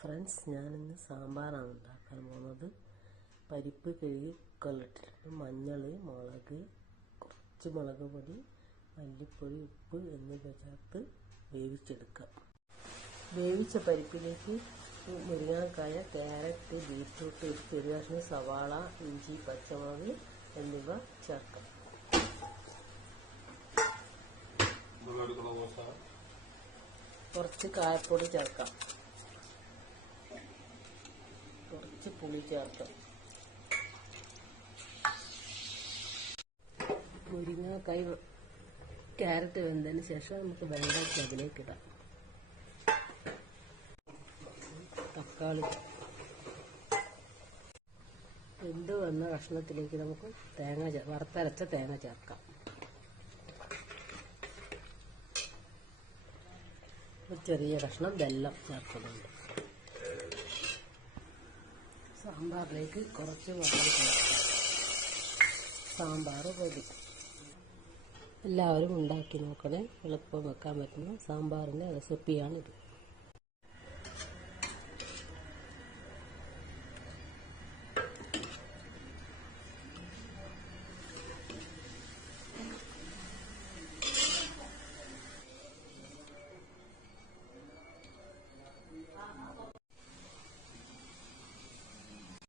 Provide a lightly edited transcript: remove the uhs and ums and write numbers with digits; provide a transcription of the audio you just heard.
Friends, ഞാനിന്ന് സാമ്പാറാണ് ഉണ്ടാക്കാൻ പോകുന്നത്. പരിപ്പ് കഴുകി കുക്കറിലിട്ടിട്ടുണ്ട്. മഞ്ഞൾ, മുളക്, കുറച്ച് മുളക് പൊടി, മല്ലിപ്പൊടി, ഉപ്പ് എന്നിവ ചേർത്ത് വേവിച്ചെടുക്കാം. വേവിച്ച പരിപ്പിലേക്ക് മുരിങ്ങാക്കായ, ക്യാരറ്റ്, ബീറ്റ്റൂട്ട്, ഒരു ചെറിയ കഷ്ണം സവാള, ഇഞ്ചി, പച്ചമുളക് എന്നിവ ചേർക്കാം. കുറച്ച് കായപ്പൊടി ചേർക്കാം. കുറച്ച് പുളി ചേർക്കാം. മുരിങ്ങക്കായ, ക്യാരറ്റ് വെന്തതിന് ശേഷം നമുക്ക് വെള്ളത്തിൽ അതിലേക്ക് ഇടാം. തക്കാളി വെന്ത് വന്ന കഷ്ണത്തിലേക്ക് നമുക്ക് വറുത്തരച്ച തേങ്ങ ചേർക്കാം. ഒരു ചെറിയ കഷ്ണം വെള്ളം ചേർക്കുന്നുണ്ട്. സാമ്പാറിലേക്ക് കുറച്ച് വെള്ളം ചേർക്കാം. സാമ്പാർ റെഡി. എല്ലാവരും ഉണ്ടാക്കി നോക്കണേ. എളുപ്പം വെക്കാൻ പറ്റുന്ന സാമ്പാറിൻ്റെ റെസിപ്പിയാണിത്.